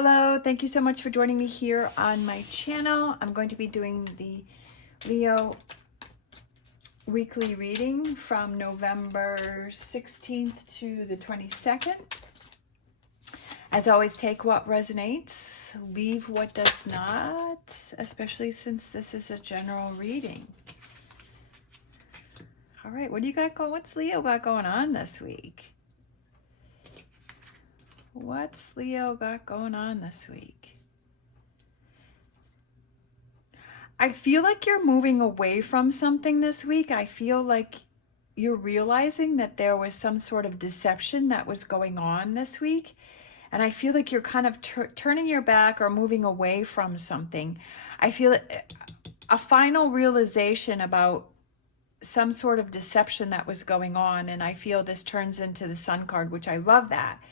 Hello, thank you so much for joining me here on my channel. I'm going to be doing the Leo weekly reading from November 16th to the 22nd. As always, take what resonates, leave what does not, especially since this is a general reading. All right, what do you got going? What's Leo got going on this week? What's Leo got going on this week? I feel like you're moving away from something this week. I feel like you're realizing that there was some sort of deception that was going on this week. And I feel like you're kind of turning your back or moving away from something. I feel a final realization about some sort of deception that was going on. And I feel this turns into the Sun card, which I love that.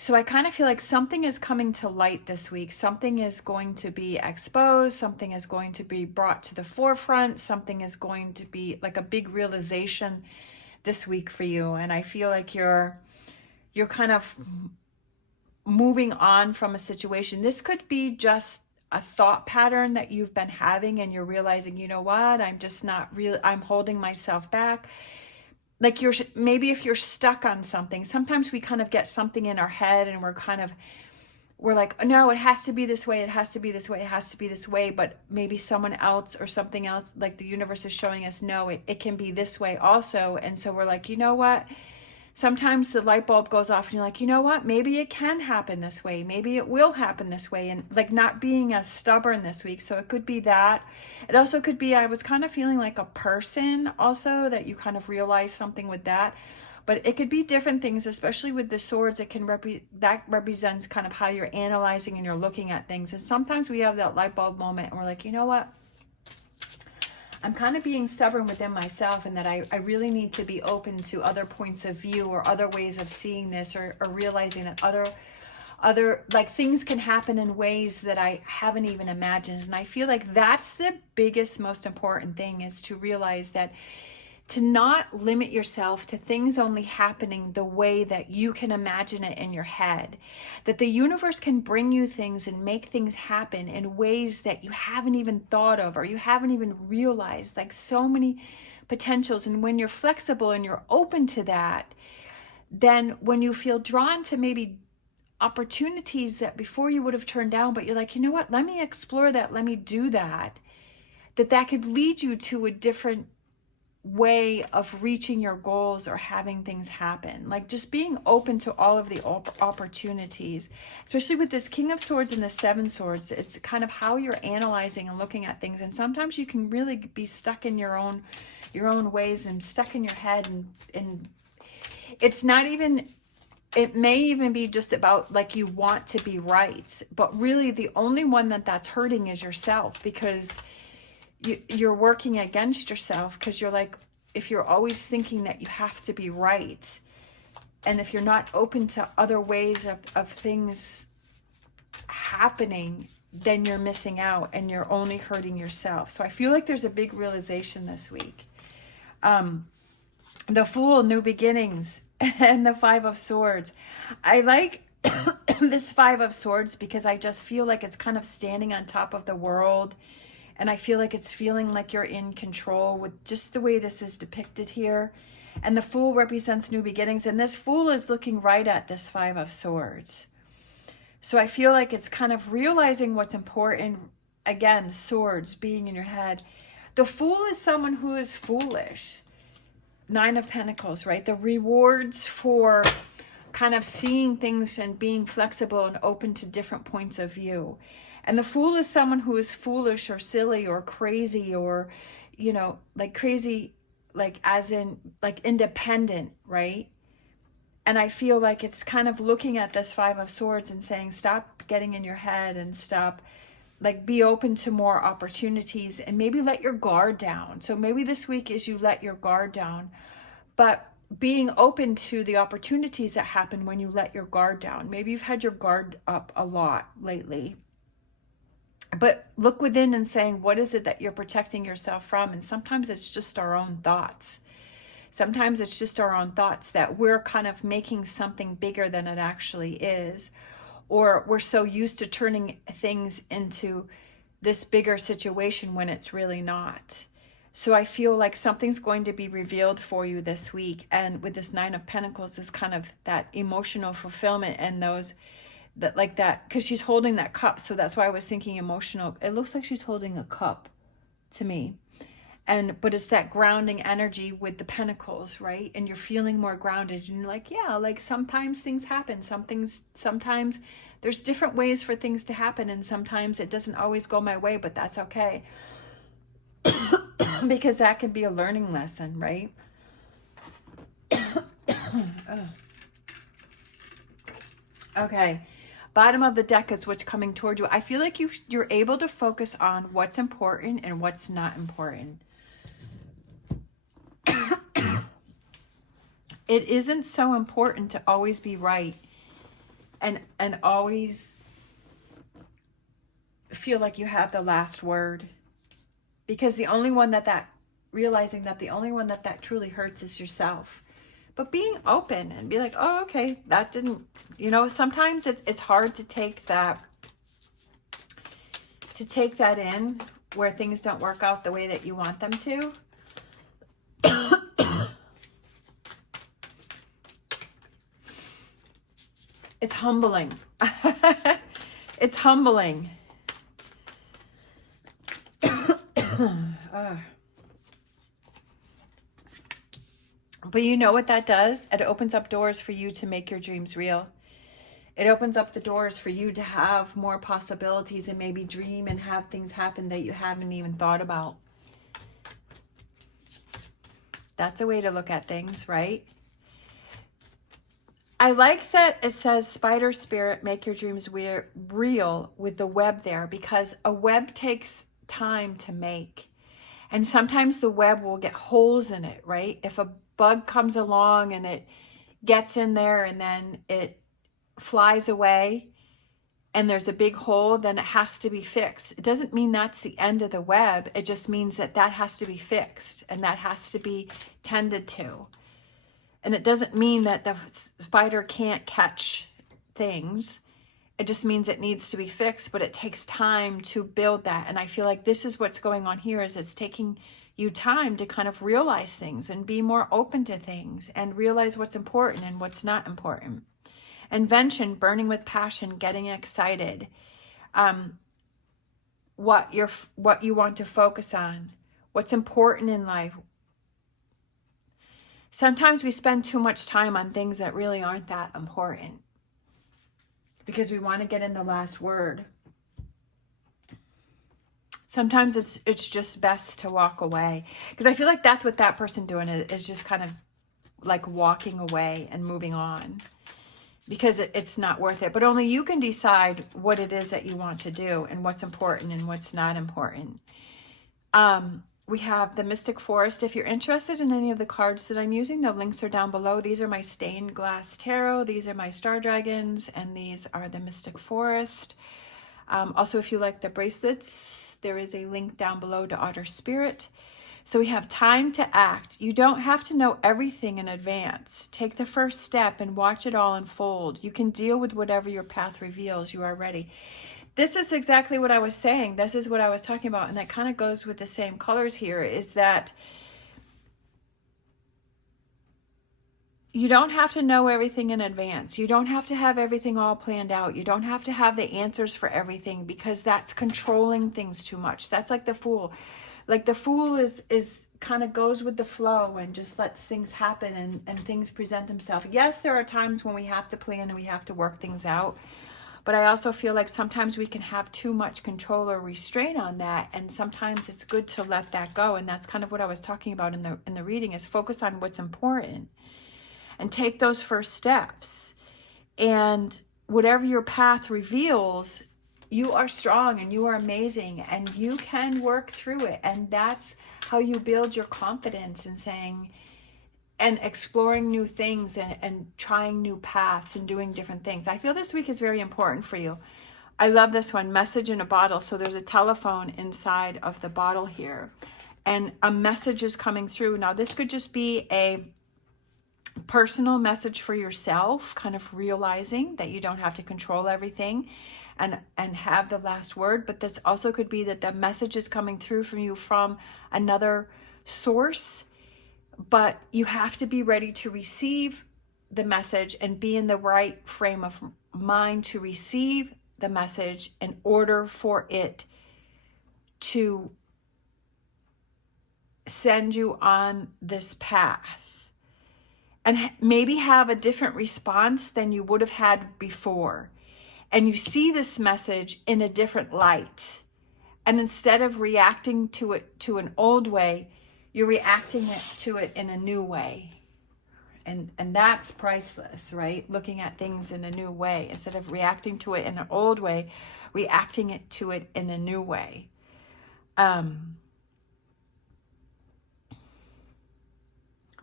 So I kind of feel like something is coming to light this week. Something is going to be exposed. Something is going to be brought to the forefront. Something is going to be like a big realization this week for you. And I feel like you're kind of moving on from a situation. This could be just a thought pattern that you've been having and you're realizing, you know what, I'm just not real. I'm holding myself back. Like maybe if you're stuck on something, sometimes we kind of get something in our head and we're like, no, it has to be this way. It has to be this way. It has to be this way. But maybe someone else or something else, like the universe is showing us, no, it can be this way also. And so we're like, you know what? Sometimes the light bulb goes off and you're like, you know what? Maybe it can happen this way. Maybe it will happen this way. And like not being as stubborn this week. So it could be that. It also could be, I was kind of feeling like a person also, that you kind of realize something with that. But it could be different things, especially with the swords. It can that represents kind of how you're analyzing and you're looking at things. And sometimes we have that light bulb moment and we're like, you know what? I'm kind of being stubborn within myself, and that I really need to be open to other points of view or other ways of seeing this, or realizing that other like things can happen in ways that I haven't even imagined. And I feel like that's the biggest, most important thing, is to realize that, to not limit yourself to things only happening the way that you can imagine it in your head. That the universe can bring you things and make things happen in ways that you haven't even thought of or you haven't even realized, like so many potentials. And when you're flexible and you're open to that, then when you feel drawn to maybe opportunities that before you would have turned down, but you're like, you know what, let me explore that, let me do that, that could lead you to a different way of reaching your goals or having things happen. Like just being open to all of the opportunities, especially with this King of Swords and the Seven Swords. It's kind of how you're analyzing and looking at things. And sometimes you can really be stuck in your own ways and stuck in your head. And it's not even, it may even be just about like you want to be right. But really the only one that's hurting is yourself, because you're working against yourself, because you're like, if you're always thinking that you have to be right, and if you're not open to other ways of things happening, then you're missing out and you're only hurting yourself. So I feel like there's a big realization this week. The Fool, new beginnings, and the Five of Swords. I like this Five of Swords because I just feel like it's kind of standing on top of the world. And I feel like it's feeling like you're in control with just the way this is depicted here. And the Fool represents new beginnings. And this Fool is looking right at this Five of Swords. So I feel like it's kind of realizing what's important. Again, swords being in your head. The Fool is someone who is foolish. Nine of Pentacles, right? The rewards for kind of seeing things and being flexible and open to different points of view. And the Fool is someone who is foolish or silly or crazy, or, you know, like crazy, like as in like independent, right? And I feel like it's kind of looking at this Five of Swords and saying, stop getting in your head and stop, like be open to more opportunities and maybe let your guard down. So maybe this week is you let your guard down, but being open to the opportunities that happen when you let your guard down. Maybe you've had your guard up a lot lately. But look within and saying, what is it that you're protecting yourself from? And sometimes it's just our own thoughts. Sometimes it's just our own thoughts that we're kind of making something bigger than it actually is. or we're so used to turning things into this bigger situation when it's really not. So I feel like something's going to be revealed for you this week. And with this Nine of Pentacles is kind of that emotional fulfillment and those that like that, because she's holding that cup. So that's why I was thinking emotional. It looks like she's holding a cup to me. But it's that grounding energy with the pentacles, right? And you're feeling more grounded and you're like, yeah, like sometimes things happen. Sometimes there's different ways for things to happen. And sometimes it doesn't always go my way, but that's okay. Because that can be a learning lesson, right? Okay. Bottom of the deck is what's coming toward you. I feel like you're able to focus on what's important and what's not important. It isn't so important to always be right and always feel like you have the last word. Because the only one realizing that the only one that truly hurts is yourself. But being open and be like, oh, okay, that didn't, sometimes it's hard to take that in where things don't work out the way that you want them to. It's humbling. It's humbling. But you know what that does? It opens up doors for you to make your dreams real. It opens up the doors for you to have more possibilities and maybe dream and have things happen that you haven't even thought about. That's a way to look at things, right? I like that it says, Spider Spirit, make your dreams real with the web there, because a web takes time to make. And sometimes the web will get holes in it, right? If a bug comes along and it gets in there and then it flies away and there's a big hole, then it has to be fixed. It doesn't mean that's the end of the web. It just means that has to be fixed and that has to be tended to. And it doesn't mean that the spider can't catch things. It just means it needs to be fixed, but it takes time to build that. And I feel like this is what's going on here, is it's taking you time to kind of realize things and be more open to things and realize what's important and what's not important. Invention, burning with passion, getting excited. What you want to focus on, what's important in life. Sometimes we spend too much time on things that really aren't that important because we want to get in the last word. Sometimes it's just best to walk away, because I feel like that's what that person doing is just kind of like walking away and moving on, because it's not worth it. But only you can decide what it is that you want to do and what's important and what's not important. We have the Mystic Forest. If you're interested in any of the cards that I'm using, the links are down below. These are my stained glass tarot. These are my star dragons, and these are the Mystic Forest. Also, if you like the bracelets, there is a link down below to Otter Spirit. So we have time to act. You don't have to know everything in advance. Take the first step and watch it all unfold. You can deal with whatever your path reveals. You are ready. This is exactly what I was saying. This is what I was talking about. And that kind of goes with the same colors here, is that you don't have to know everything in advance. You don't have to have everything all planned out. You don't have to have the answers for everything, because that's controlling things too much. That's like the Fool. Like the Fool is kind of goes with the flow and just lets things happen and things present themselves. Yes, there are times when we have to plan and we have to work things out. But I also feel like sometimes we can have too much control or restraint on that, and sometimes it's good to let that go. And that's kind of what I was talking about in the reading, is focus on what's important and take those first steps. And whatever your path reveals, you are strong and you are amazing and you can work through it. And that's how you build your confidence in saying and exploring new things and trying new paths and doing different things. I feel this week is very important for you. I love this one, message in a bottle. So there's a telephone inside of the bottle here, and a message is coming through. Now this could just be a personal message for yourself, kind of realizing that you don't have to control everything and have the last word. But this also could be that the message is coming through from you from another source, but you have to be ready to receive the message and be in the right frame of mind to receive the message in order for it to send you on this path, and maybe have a different response than you would have had before. And you see this message in a different light. And instead of reacting to it to an old way, you're reacting to it in a new way. And that's priceless, right? Looking at things in a new way. Instead of reacting to it in an old way, reacting to it in a new way.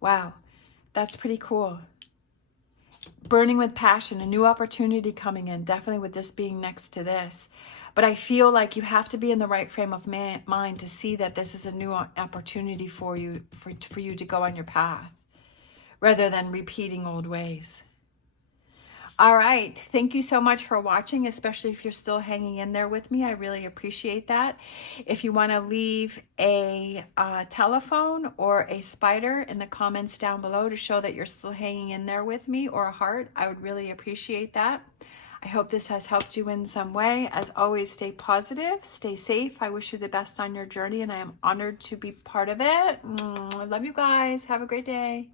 Wow, that's pretty cool. Burning with passion, a new opportunity coming in, definitely with this being next to this. But I feel like you have to be in the right frame of mind to see that this is a new opportunity for you, for you to go on your path, rather than repeating old ways. All right. Thank you so much for watching, especially if you're still hanging in there with me. I really appreciate that. If you want to leave a telephone or a spider in the comments down below to show that you're still hanging in there with me, or a heart, I would really appreciate that. I hope this has helped you in some way. As always, stay positive, stay safe. I wish you the best on your journey, and I am honored to be part of it. I love you guys. Have a great day.